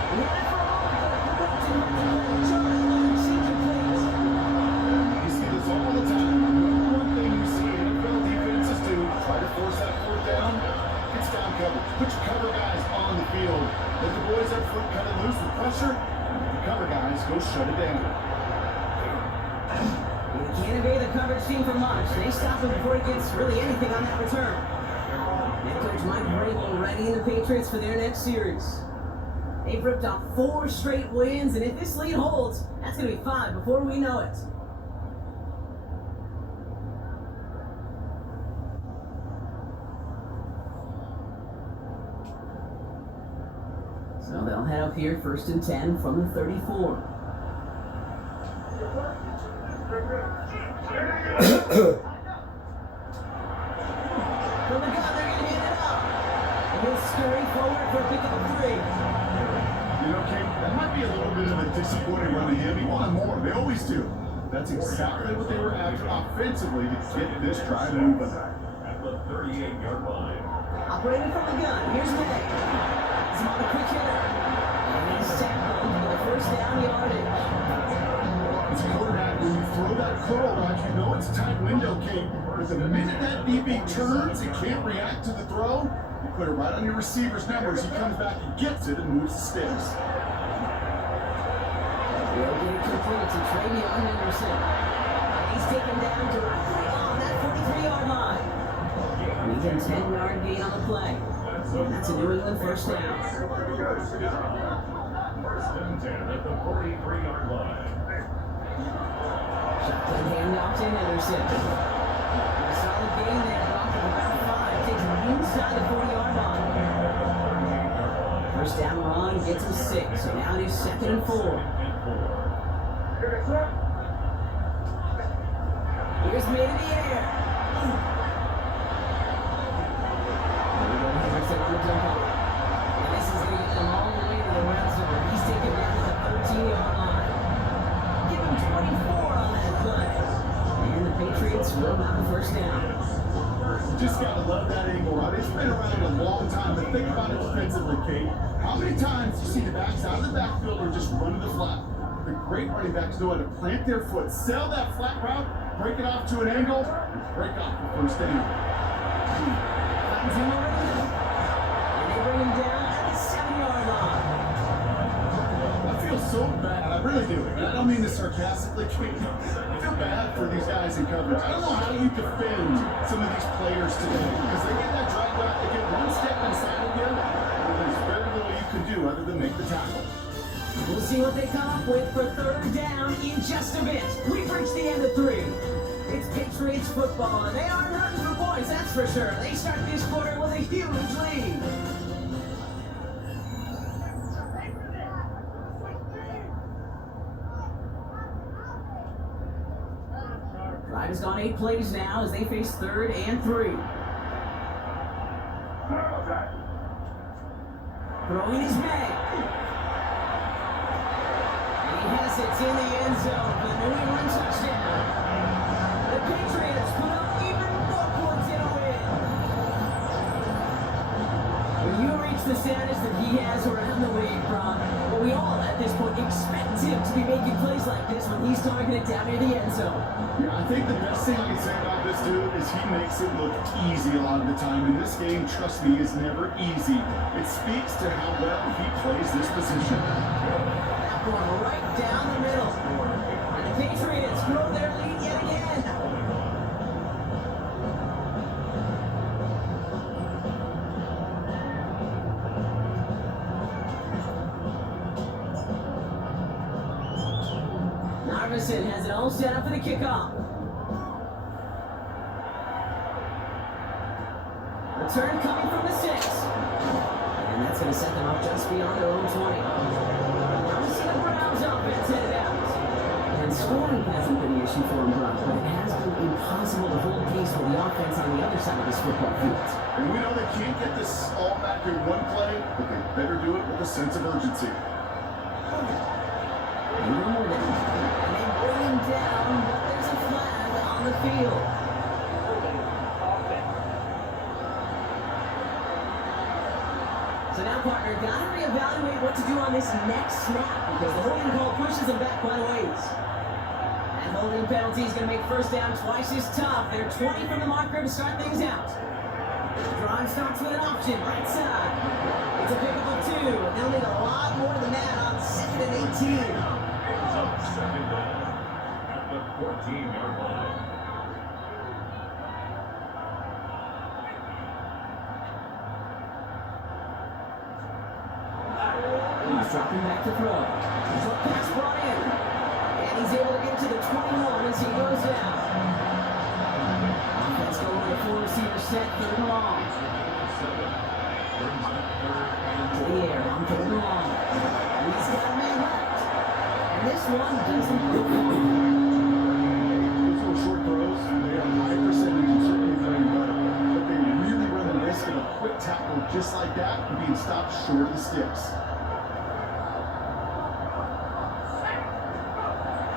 He had it for a moment, but too much of it. Charlie Lynn seems to please. You see this all the time. Number one thing you see NFL defenses do, try to force that fourth down, it's down coverage. Put your cover guys on the field. Let the boys up front cut it loose with pressure. The cover guys go shut it down. You can't evade the coverage team for much. They stop him before he gets really anything on that return. Head coach Mike Vrabel readying the Patriots for their next series. They've ripped off 4 straight wins, and if this lead holds, that's going to be 5 before we know it. So they'll head up here, 1st and 10 from the 34. From the gun, they're going to hand it up. And he'll scurry forward for a pickup of 3. You know, Kate, that might be a little bit of a disappointing run of him. He wanted more. They always do. That's exactly what they were after offensively to get this drive moving. At the 38-yard line. Operating from the gun, here's May. He's on a quick hitter. And he's tackled for the 1st down yardage. As a quarterback, when you throw that curl route, you know it's a tight window, Kate. But the minute that DB turns and can't react to the throw, you put it right on your receiver's numbers. He comes back and gets it and moves the sticks. Will get it complete to Travion Henderson. He's taken down directly on that 43-yard line. And he's a 10-yard gain on the play. And that's a New England 1st down. 1st and 10 at the 43-yard line. Shotgun handoff to Henderson. A solid gain there, off of about 5. Takes him inside the 40-yard line. 1st down run gets him 6. So now it is 2nd and 4. Here's made in the air. Henderson on the jump off. And this is going to get them all the way to the red zone. He's taken down to the 13-yard line. Give him 24 on that play. And the Patriots will have the 1st down. Just gotta love that angle route. It's been around a long time, but think about it defensively, Kate. How many times do you see the backs out of the backfield or just run to the flat? The great running backs know how to plant their foot, sell that flat route, break it off to an angle, and break off the 1st down. Finds him over the middle. And they bring him down at the 7-yard line. I feel so bad. I really do. I don't mean this sarcastically. I feel bad for these guys in coverage. I don't know how you defend some of these players today because they get that drag route, they get one step inside of you, and there's very little you can do other than make the tackle. We'll see what they come up with for 3rd down in just a bit. We've reached the end of 3. It's Patriots football, and they aren't hurting for points, that's for sure. They start this quarter with a huge lead. Drive has gone 8 plays now as they face 3rd and 3. Throwing his May. Yes, it's in the end zone for the New England touchdown. The Patriots put up even more points in a win. When you reach the status that he has around the league, Brock, well, we all at this point expect him to be making plays like this when he's targeted down near the end zone. Yeah, I think the best thing I can say about this dude is he makes it look easy a lot of the time. And this game, trust me, is never easy. It speaks to how well he plays this position. Going right down the middle. And the Patriots grow their lead yet again. Narvison has it all set up for the kickoff. Return coming from the 6. And that's going to set them up just beyond their own 20. The Browns offense headed out. And scoring hasn't been the issue for him, Brock, but it has been impossible to hold pace with the offense on the other side of this football field. And we know they can't get this all back in one play, but they better do it with a sense of urgency. And they bring him down, but there's a flag on the field. So now, partner, gotta reevaluate what to do on this next snap because the holding call pushes them back quite a ways. That holding penalty is going to make 1st down twice as tough. They're 20 from the marker to start things out. The drive starts with an option, right side. It's a pickup of 2. They'll need a lot more than that on 2nd and 18. It's up 2nd down at the 14-yard line. He's dropping back to throw. Short pass brought in. And he's able to get to the 21 as he goes down. Offense going with a 4-receiver set, 3rd and long. To the air, on third and long. He's got a man left. And this one doesn't go far. Those little short throws, they have a high percentage of certainly very better, but they really run the risk of a quick tackle just like that and being stopped short of the sticks.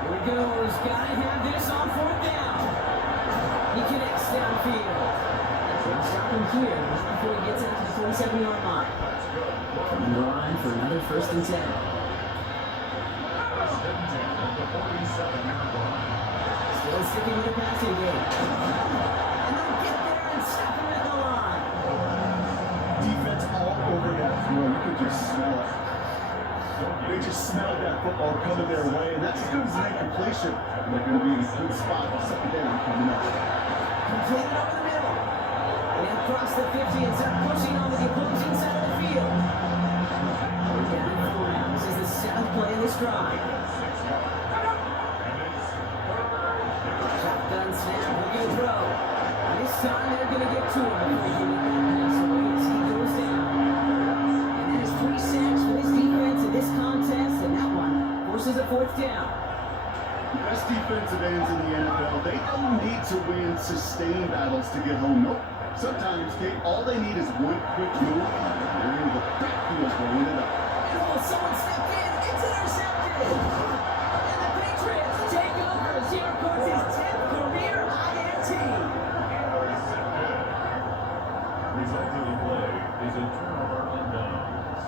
Here he goes. Gotta have this on fourth down. He connects downfield. They'll stop him here before he gets out to the 47-yard line. On the line for another 1st and 10. First and 10 at the 47-yard line. Still sticking with the passing game. And they'll get there and stop him at the line. Defense all over that throw. You could just smell it. They just smelled that football coming their way, and that's as good as an incompletion. And they're going to be in a good spot for second down coming up. Completed over the middle. And across the 50 and start pushing on to the opposing side of the field. We're down at 4 now. This is the 7th play of this drive. Shotgun snap, looking to throw. And this time they're going to get to him before he can get that pass away as he goes down. And that is 3 sacks for this defense in this contest, and that one forces a 4th down. The best defensive ends in the NFL, they don't need to win sustained battles to get home. Nope. Sometimes, Kate, all they need is one quick move, and they're in the backfield going it up. Oh, someone stepped in. It's intercepted. And the Patriots take over as he records his 10th career INT. Result of the play is a turnover on downs.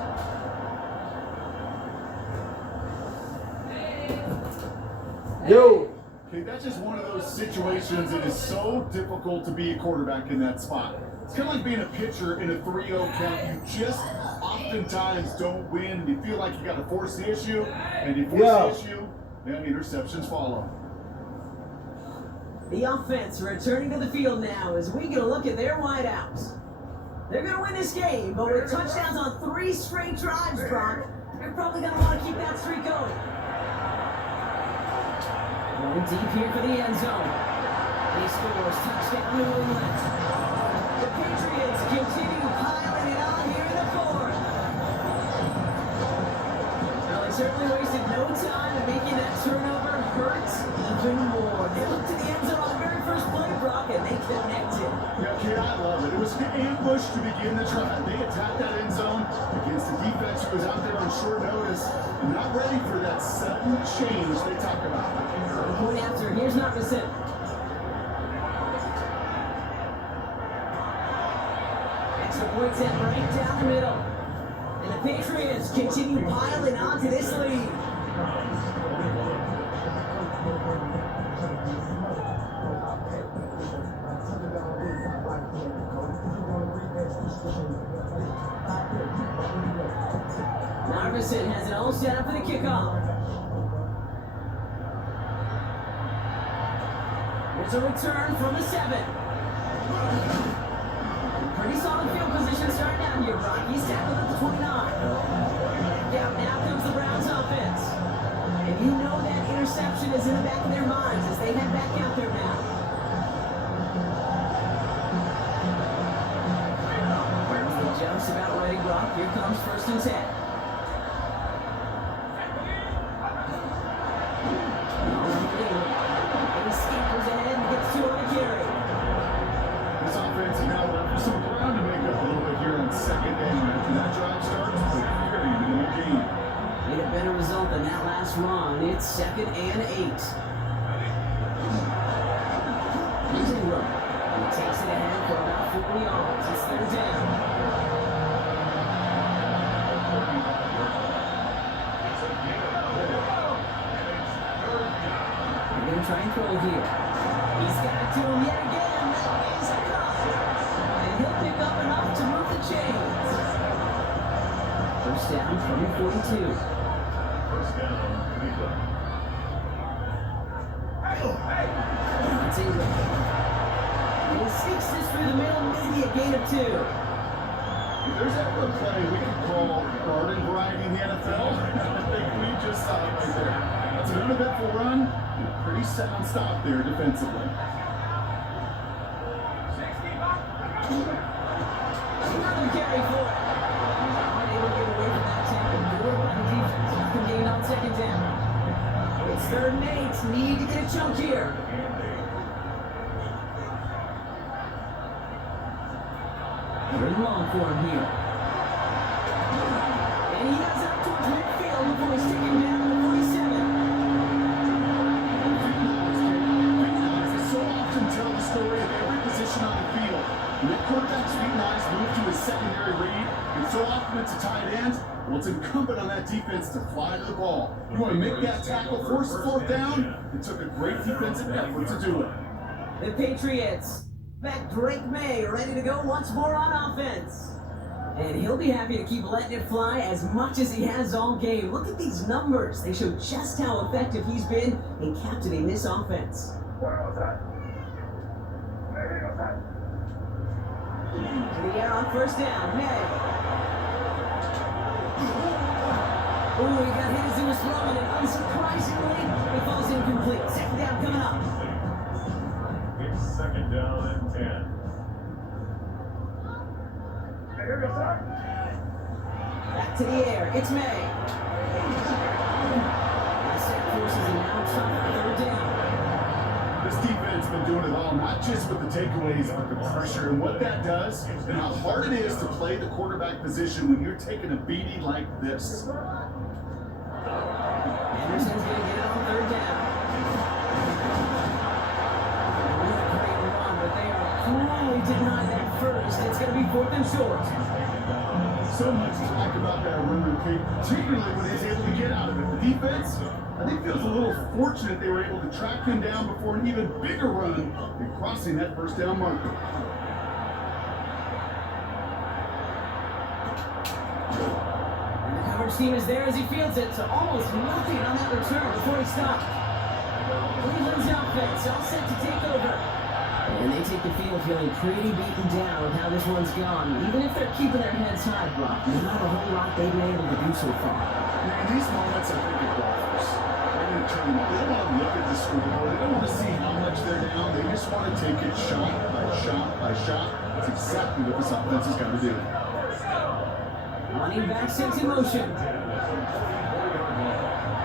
Yo. Okay, that's just one of those situations that is so difficult to be a quarterback in that spot. It's kind of like being a pitcher in a 3-0 count. You just oftentimes don't win. You feel like you got to force the issue, and you force the issue, then interceptions follow. The offense returning to the field now as we get a look at their wideouts. They're going to win this game, but with touchdowns on 3 straight drives, Brock, they're probably going to want to keep that streak going. Going deep here for the end zone. He scores. Touchdown, New England. The Patriots continue piling it on here in the 4th. Well, they certainly wasted no time in making that turnover hurt even more. They looked to the end zone on the very first play, Brock, and they connected. Yeah, kid, I love it. It was an ambush to begin the drive. They attacked that end zone against the defense who was out there on short notice and not ready for that sudden change they talk about. Point after, here's Narvison. Extra point set right down the middle. And the Patriots continue piling onto this lead. Narvison has it all set up for the kickoff. There's a return from the 7. Pretty solid field position starting out here, Brock. He's tackled at the 29. Yeah, now comes the Browns offense. And you know that interception is in the back of their minds as they head back out there now. Just about ready, Brock. Here comes 1st and 10. He scampers ahead and gets 2 on a carry. This offense is now left with some ground to make up a little bit here on second down. After that drive starts, it's a very minimal gain. Need a better result than that last run. It's 2nd and 8. He's in run. He takes it ahead for about 4 yards. It's 3rd down. They're going to try and throw here. He's got it to him yet again. That is a cut. And he'll pick up enough to move the chains. 1st down from the 42. First down, Cleveland. That's Ingram. He sneaks this through the middle, maybe a gain of 2. If there's ever a play we can call garden variety in the NFL, I think we just saw it right there. That's an uneventful run and a pretty sound stop there defensively. Another carry for it. 3rd and 8. Need to get a chunk here. Third and long for him here. And he does up towards midfield before he's taken down to the 47. I so often tell the story of every position on the field. When the quarterback's feet and eyes move to his secondary read, and so often it's a tight end, well, it's incumbent on that defense to fly to the ball. You want to make that tackle, force the 4th down? It took a great defensive effort to do it. The Patriots back Drake May ready to go once more on offense. And he'll be happy to keep letting it fly as much as he has all game. Look at these numbers. They show just how effective he's been in captaining this offense. To the air on 1st down. May. Ooh, he got hit as he was throwing it. Unsurprisingly, it falls incomplete. 2nd down coming up. It's 2nd down and 10. Back to the air. It's May. Set forces him now. 3rd down. This defense has been doing it all, not just with the takeaways, but the pressure and what that does, and how hard it is to play the quarterback position when you're taking a beating like this. Anderson's going to get it on 3rd down. What a great run, but they are cruelly denied that first. It's going to be 4th and short. So much to talk about that run repeat, particularly when he's able to get out of it. The defense, I think, feels a little fortunate they were able to track him down before an even bigger run in crossing that 1st down marker. And the coverage team is there as he fields it, so almost nothing on that return before he stopped. Cleveland's offense all set to take over. And they take the field feeling pretty beaten down with how this one's gone. Even if they're keeping their heads high, Brock, not a whole lot they've been able to do so far. Now, in these moments, I think of golfers. They're going to turn them up. They don't want to look at the scoreboard. They don't want to see how much they're down. They just want to take it shot by shot by shot. That's exactly what this offense has got to do. Running back sets in motion.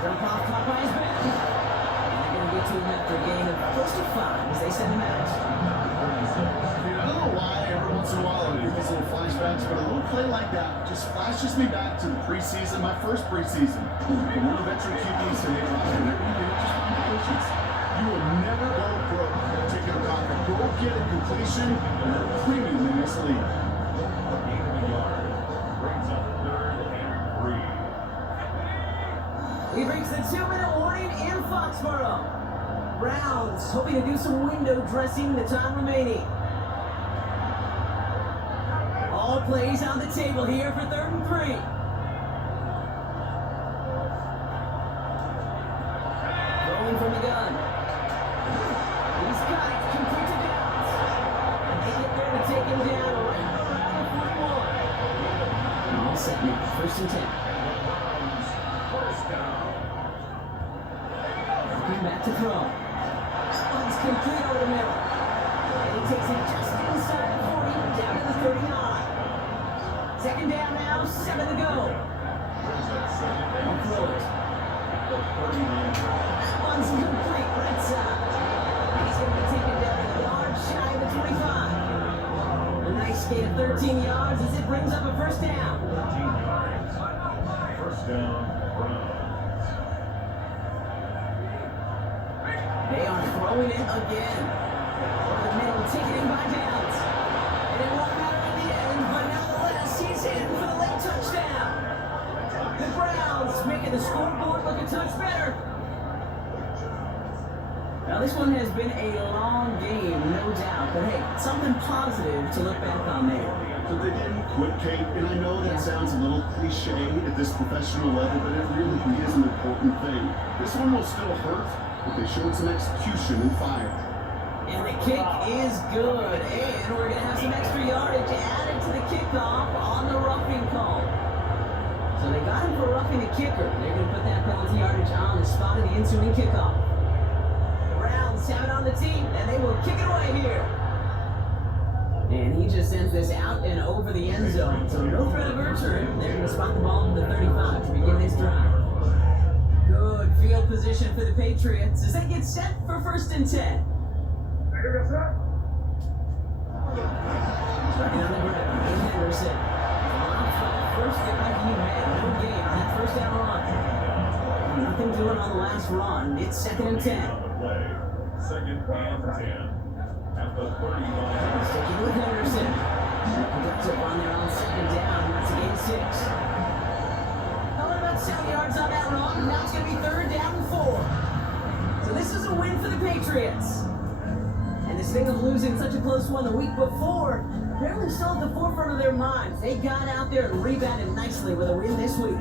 Jump off caught by his back. And they're going to get to him after a gain of close to 5 as they send him out. I don't know why every once in a while I get these little flashbacks, but a little play like that just flashes me back to the preseason, my first preseason. And one of the veteran QBs said, hey, Ryan, just find the patience. You will never go broke taking a pocket. Go get a completion and a premium in this league. He brings the 2-minute warning in Foxborough. Browns hoping to do some window dressing the time remaining. All plays on the table here for 3rd and 3. Throwing from the gun. He's got it, complete to Downs. And they get there to take him down right around the 41. All set now, 1st and 10. Back to throw. One's complete over the middle. And he takes it just inside the 40, down to the 39. 2nd down now, 7 to go. I'll throw it. One's complete right side. He's going to be taken down a yard shy of the 25. A nice gain of 13 yards as it brings up a 1st down. 1st down, Browns. They are throwing it again. Over the middle, taken in by Downs. And it won't matter in the end, but nevertheless, he's in for the late touchdown. The Browns making the scoreboard look a touch better. Now, this one has been a long game, no doubt. But hey, something positive to look back on there. But they didn't quit, Kate, and I know that sounds a little cliche at this professional level, but it really is an important thing. This one will still hurt, but they showed some execution and fire. And the kick is good, and we're going to have some extra yardage added to the kickoff on the roughing call. So they got him for roughing the kicker. They're going to put that penalty yardage on the spot of the ensuing kickoff. The Browns have it on the team, and they will kick it away here. And he just sends this out and over the end zone. So no threat of return. They're going to spot the ball to the 35 to begin this drive. Good field position for for the Patriots as they get set for 1st and 10. Starting on the ground, Aiden Henderson. First guy he had, no gain on that 1st down run. Nothing doing on the last run. It's 2nd and 10. On the play. 2nd and 10. At the 35. Sticking with Henderson. Gets up on there on 2nd down. That's a gain of 6. How about 7 yards on that run? Now it's going to be 3rd down and 4. So this is a win for the Patriots. And this thing of losing such a close one the week before, apparently still at the forefront of their minds. They got out there and rebounded nicely with a win this week.